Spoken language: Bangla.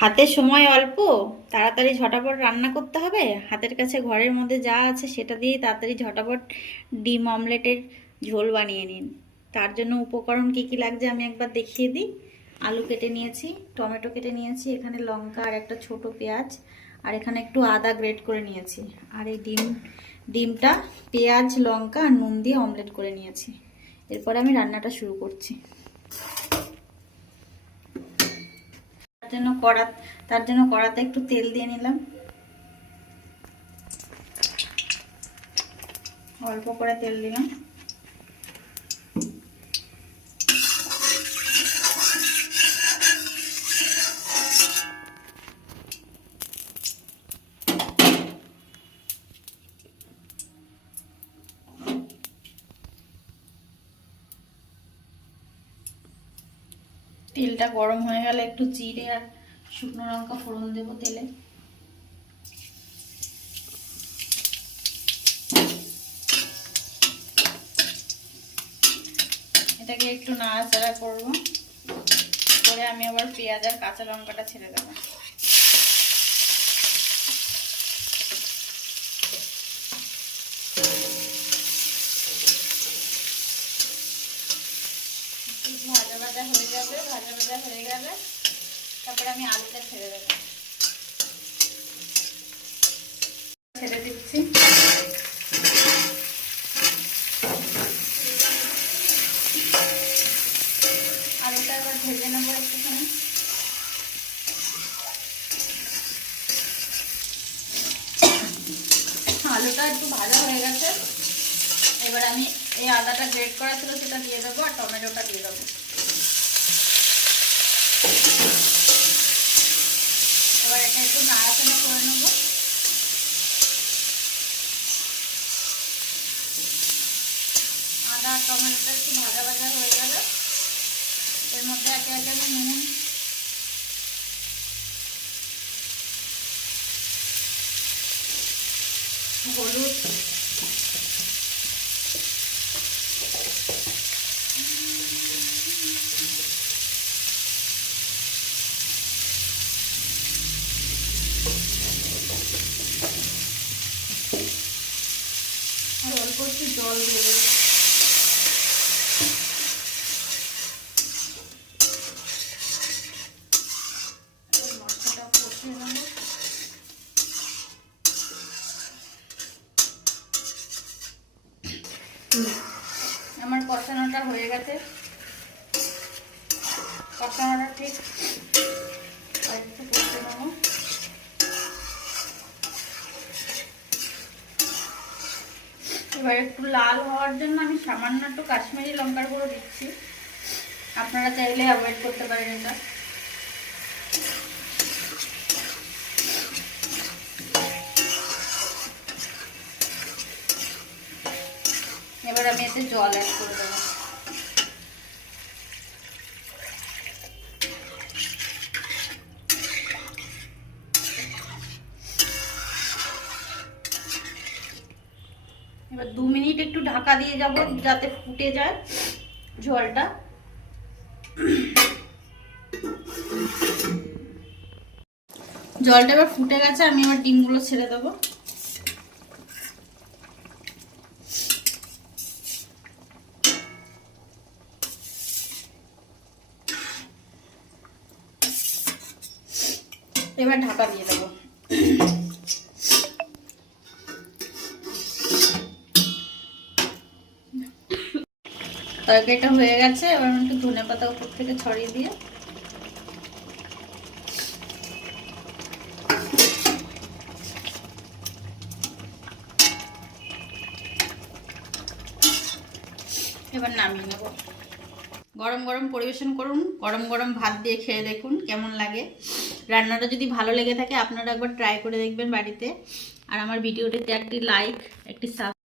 হাতে সময় অল্প, তাড়াতাড়ি ঝটাপট রান্না করতে হবে, হাতের কাছে ঘরের মধ্যে যা আছে সেটা দিয়েই তাড়াতাড়ি ঝটাপট ডিম অমলেটের ঝোল বানিয়ে নিন। তার জন্য উপকরণ কী কী লাগছে আমি একবার দেখিয়ে দিই। আলু কেটে নিয়েছি, টমেটো কেটে নিয়েছি, এখানে লঙ্কা আর একটা ছোট পেঁয়াজ, আর এখানে একটু আদা গ্রেট করে নিয়েছি, আর এই ডিমটা পেঁয়াজ লঙ্কা আর নুন দিয়ে অমলেট করে নিয়েছি। এরপরে আমি রান্নাটা শুরু করছি। তার জন্য কড়াতে একটু তেল দিয়ে নিলাম, অল্প করে তেল দিলাম। তেলটা গরম হয়ে গেলে একটু জিরে আর শুকনো লঙ্কা ফোড়ন দেবো তেলে। এটাকে একটু নাড়াচাড়া করব, করে আমি আবার পেঁয়াজ আর কাঁচা লঙ্কাটা ছেড়ে দেবো। ভাজা ভাজা হয়ে যাবে, ভাজা ভাজা হয়ে গেলে তারপরে আমি আলুটা ছেড়ে দেবো। ছেড়ে দিচ্ছি। আলুটা এবার ভেজে নেবো একটুখানি। আলুটা একটু ভাজা হয়ে গেছে, এবার আমি এই আদাটা গ্রেট করা ছিল সেটা দিয়ে দেবো, আর টমেটোটা দিয়ে দেবো। এবার এটা একটু নাড়াচাড়া করে নেবো। আদা আর টমেটোটা একটু ভাজা ভাজা হয়ে গেলে এর মধ্যে একে একে আমি নুন, হলুদ, আর অল্প একটু জল দিয়ে দেবো। মশলাটা কষিয়ে নেবো। আমার কষানোটা হয়ে গেছে, কষানোটা ঠিক আর একটু কষে নেবো। এবার একটু লাল হওয়ার জন্য আমি সামান্য একটু কাশ্মীরি লঙ্কার গুঁড়ো দিচ্ছি, আপনারা চাইলে অ্যাভয়েড করতে পারেন এটা। এবার আমি এতে জল অ্যাড করে দেবো। এবার 2 মিনিট একটু ঢাকা দিয়ে যাব যাতে ফুটে যায় ঝোলটা। জলটা এবার ফুটে গেছে, আমি এবার ডিমগুলো ছেড়ে দেবো। এবার ঢাকা দিয়ে দেবো। তরকারিটা হয়ে গেছে, এবার আমি একটু ধনেপাতা উপর থেকে ছড়িয়ে দিয়ে এবার নামিয়ে নেব। গরম গরম পরিবেশন করুন, গরম গরম ভাত দিয়ে খেয়ে দেখুন কেমন লাগে। রান্নাটা যদি ভালো লেগে থাকে আপনারা একবার ট্রাই করে দেখবেন বাড়িতে। আর আমার ভিডিওটিতে একটি লাইক, একটি সাবস্ক্রাইব